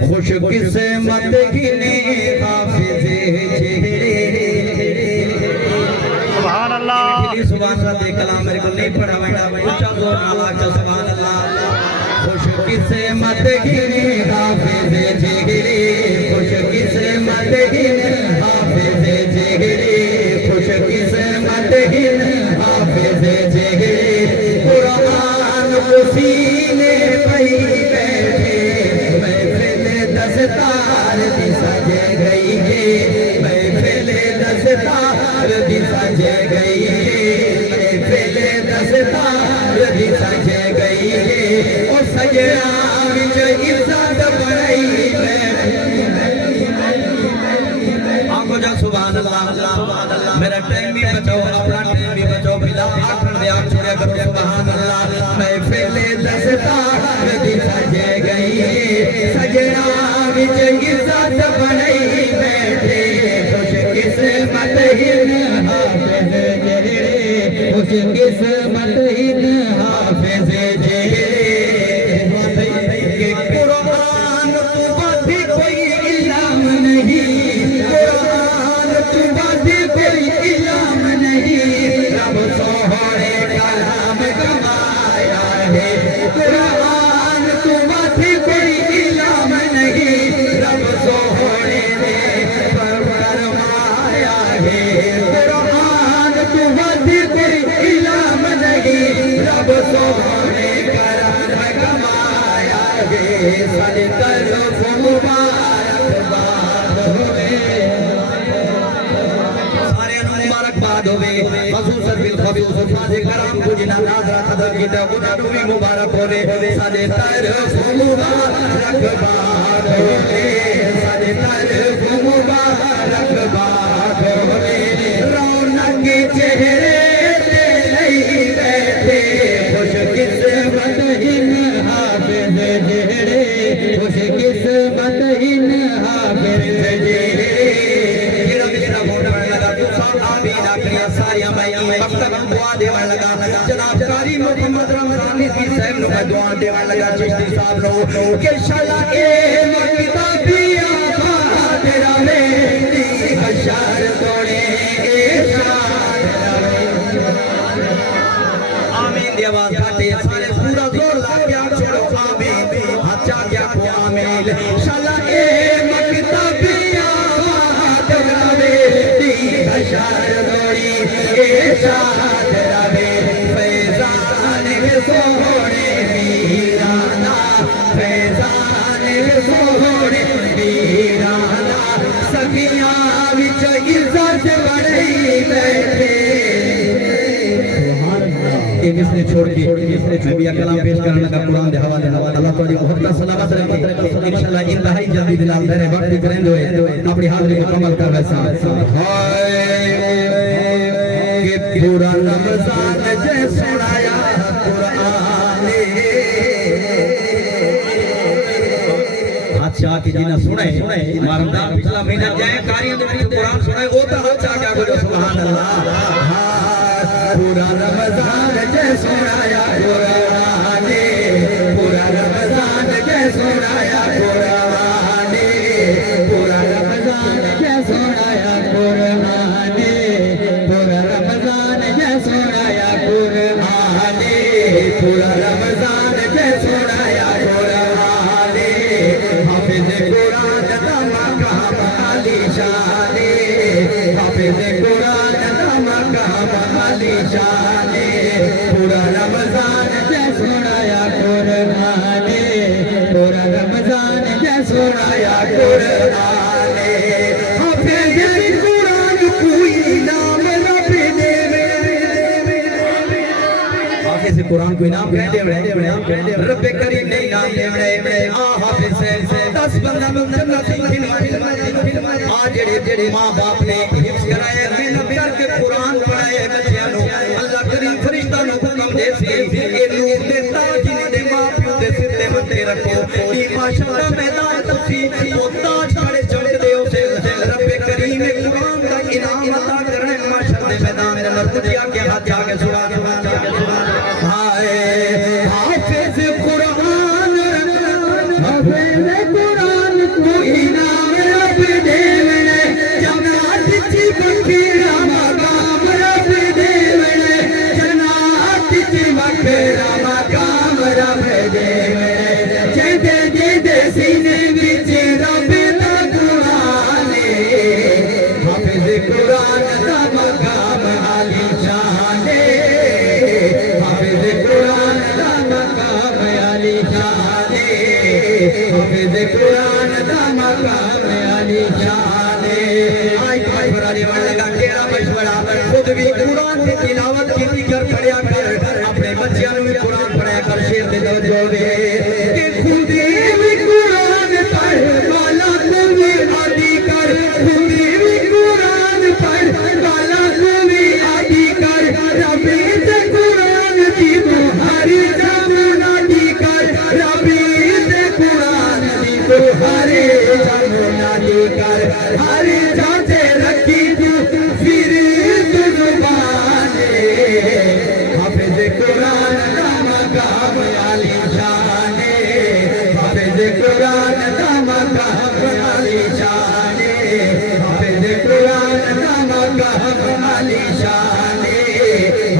खुश किस्मत गिने हाफिज़े चेहरे। सुभान अल्लाह। सुभान अल्लाह दे कलाम मेरे को नहीं पढ़ा बेटा, ऊंचा जोर नाल आखो सुभान अल्लाह। खुश किस्मत गिने हाफिज़े चेहरे, खुश किस्मत गिने हाफिज़े चेहरे, खुश किस्मत गिने हाफिज़े चेहरे। कुरान को सीने पई बैठे, महफिल दस्तार दी सजे गई है, महफिल दस्तार दी सजे गई है, महफिल दस्तार दी सजे गई है। और सजना विच इज्जत बढ़ाई आखो जा सुभान अल्लाह। मेरा टाइम भी बचाओ, अपना टाइम भी बचाओ, बिला आखण दे आप छोड़िया करो सुभान अल्लाह। महफिल दस्तार दी सजे गई है, सजना विच इज्जत बढ़ाई बैठे। खुश किस्मत हिन हाफिज़ चेहरे, खुश किस्मत हिन हाफिज़ चेहरे। कुरान तू बाधी कोई इल्ज़ाम नहीं, कुरान तू बाधी कोई इल्ज़ाम नहीं, रब सोहरे कलाम कमाया है। कुरान तू बाधी कोई इल्ज़ाम नहीं, रब सोहरे ने फरमाया है। कुरान तू बाधी कोई इल्ज़ाम नहीं, रब सोहरे कलाम कमाया है। सारे तरफ मुबारकबाद होवे, सारे मुबारकबाद होवे। खसूसन बिल खबीस सादे करम को जिना नाज़रा कदर कीता उन्हां नूं भी मुबारक होवे। सारे तरफ मुबारकबाद होवे, सारे तरफ मुबारकबाद होवे। रौनक चेहरे ते लई बैठे, खुश किस्मत हिन हाफिज़ चेहरे, खुश किस्मत हिन हाफिज़ चेहरे। जेड़ा मिसरा बोलण लगा तू सब आमीन आखिया सारियां मैं वक्त दुआ देवन लगा। जनाब कारी मोहम्मद रमजानी सी साहब नु मैं दुआ देवन लगा, चिश्ती साहब नु के शाला ए किताबिया तेरा मेरी बशार तोड़े ए शार आमीन दी आवाज काटे सारे पूरा जोर ला के आप छोड़ो आमीन, अच्छा क्या को आमीन। शाला ए किताबिया तेरा मेरी बशार तोड़ी ए शार रवे। फैजान सोहरे मीराना, फैजान सोहरे मीराना, सखियां विच इज्जत बढ़ाई बैठे। ये मिसरे छोड़ के मिसरे छबिया कलाम पेश करने का कुरान दे हवाले अल्लाह ताला बहुत सलामत रखे। इंशाल्लाह इंतहाई जल्दी दिलाल दे वक्त करें दो अपनी हाजिरी मुकम्मल कर वैसा। हाय कि पूरा रमजान जे सुनाया कुरान अच्छा कि जिना सुने मरदा पिछला महीना जय कार्य दे कुरान सुने ओ तो अच्छा क्या बोलो सुभान अल्लाह। पूरा रमजान जे सुनाया कुरान, पूरा रमजान जे सुनाया कुरान, पूरा रमजान जे सुनाया कुरान, पूरा रमजान जे सुनाया कुरान, पूरा रमजान जे सुनाया कुरान। हाफिज़ कुरान दा मकाम आलीशान, हाफिज़ कुरान दा मकाम आलीशान। पूरा रमजान जे सुनाया कुरान, पूरा रमजान जे सुनाया कुरान। हाफिज़ कुरान कोई नाम रब देवे, हाफिज़ कुरान कोई नाम कह देवे रब करीम ने नाम देवे। आ हाफिज़ 10 बंदा जन्नत आ जेड़े मां बाप ने हिफ्ज़ कराए मेहनत करके कुरान पढ़ाए बच्चियां नु अल्लाह करीम फरिश्ता नु हुक्म दे सी ए नूर दे ताज दे मां पियो दे सिर ते मथे रखो। ई माशाअल्लाह मैदान तुसी ओ ताज खड़े चमकदे हो से रब करीम ने कुरान का इनाम अता करने माशाअल्लाह मैदान में अंदर कुछ आके हाथ आके सुभान अल्लाह। हाय हाफिज़ कुरान, हाफिज़ कुरान जेदे जेदे सीने विच रब दा कुरान हाफिज कुरान दा मकाम आली शान हाफिज कुरान दा मकाम आली शान हाफिज कुरान दा मकाम आली शान आज मशवरा देवन लगा तेरा मशवरा खुद भी कुरान की तिलावत की कर पढ़िया कर अपने बच्चों को भी कुरान पढ़ाया कर शेर दे तवज्जो दे कि खुद भी कुरान पढ़ वाला को भी आदि कर खुद भी कुरान पढ़ वाला को भी आदि कर रबी से कुरान की हर जमुना दी कर रबी से कुरान की हर जमुना दी कर हर जाते रखी तू फिर तू जुबान हाफिज कुरान दा मकाम आली शान हाफिज कुरान दा मकाम आली शान हाफिज कुरान दा मकाम आली शान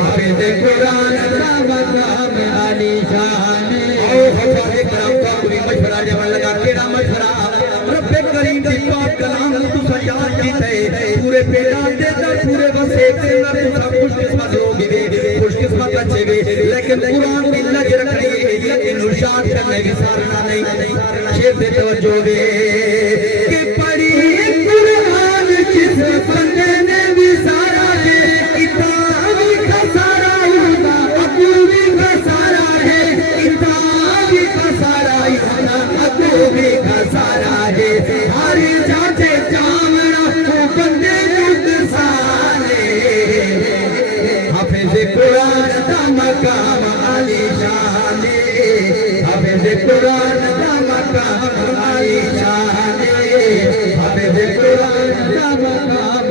हाफिज कुरान दा मकाम आली शान ओ हफाज़ करम का कोई मशवरा देवन लगा केड़ा मशवरा रब्बे करीम दी पाक कलाम तू याद कीते पूरे पेड़ा दे दा पूरे वसे दे दा तू खुशकिस्मत लोग वे खुशकिस्मत अच्छे वे लेकिन कुरान की लज रखनी है इन शान करने की सारना नहीं शेर दे तवज्जो दे कि पढ़ी कुरान किस बंदे ने भी सारा है इतना भी खसारा होगा अबू भी खसारा है इतना भी खसारा होगा अबू भी खसारा है हर जाते जामना तो बंदे नुकसान हाफिज कुरान दा मकाम आली शान हाफिज कुरान दा मकाम आली शान हाफिज कुरान दा मकाम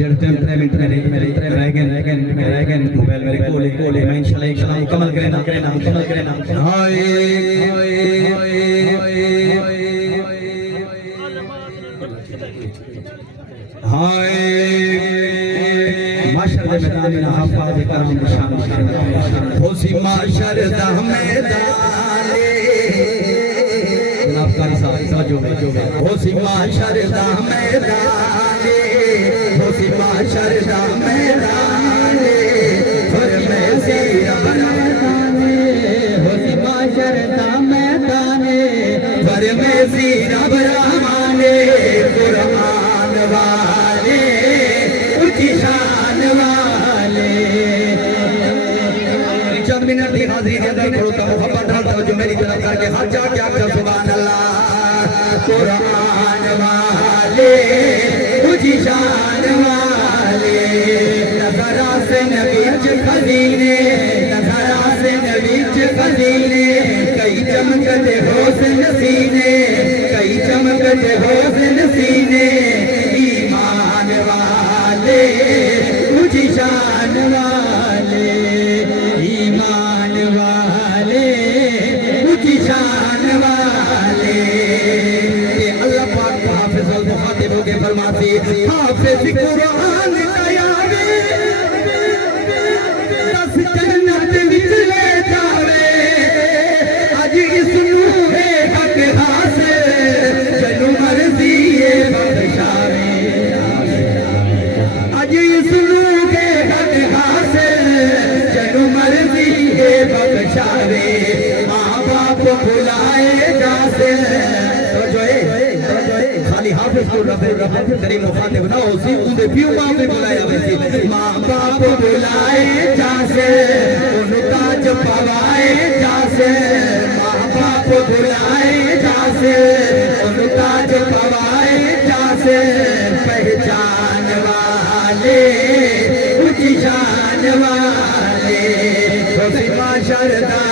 यार 3 मिनट मेरे रह गए मोबाइल मेरे कोले मैं इंशाल्लाह कमल करें हाय हाय माशर दे मैदान में हाफिज करम निशान होसी माशर दा मैदान जनाब कारी साहब जो होसी माशर दा मैदान होसी माशर दा मैदान फरमाइशी रब्बान होसी माशर दा मैदान फरमाइशी रब रहमान कुरान वाले ऊंची शान वाले चंद मिनट की हाजिरी के अंदर खड़ोता हूं मोहब्बत डालता हूं जो मेरी तरफ करके हाथ जाके आकर सुभान अल्लाह कुरान वाले ऊंची शान वाले नजरा से नबी खजीने नजरा से नबी खजीने कई चमकते हुस्न सीने कई चमकते हुस्न सीने ईमान वाले ऊंची शान वाले ईमान वाले ऊंची शान वाले अल्लाह पाक हाफिज और मुखातिबों के फरमाते हाफिज कुरान तयावे दस जन्नत विच ले जावे अज इस नूहे हक हासिल जनु मर्जी बख्शावे अज इस नूहे हक हासिल जनु मर्जी बख्शावे माँ बाप बुलाए जासे खाली हाफिज को रब करीम मुखातिब ना उसी उनके पियो बाप ने बुलाया वैसे माँ बाप बुलाए जासे उन ताज पवाए जासे माँ बाप बुलाए जासे उन ताज पवाए जासे पहचान वाले ऊंची शान वाले माशर दा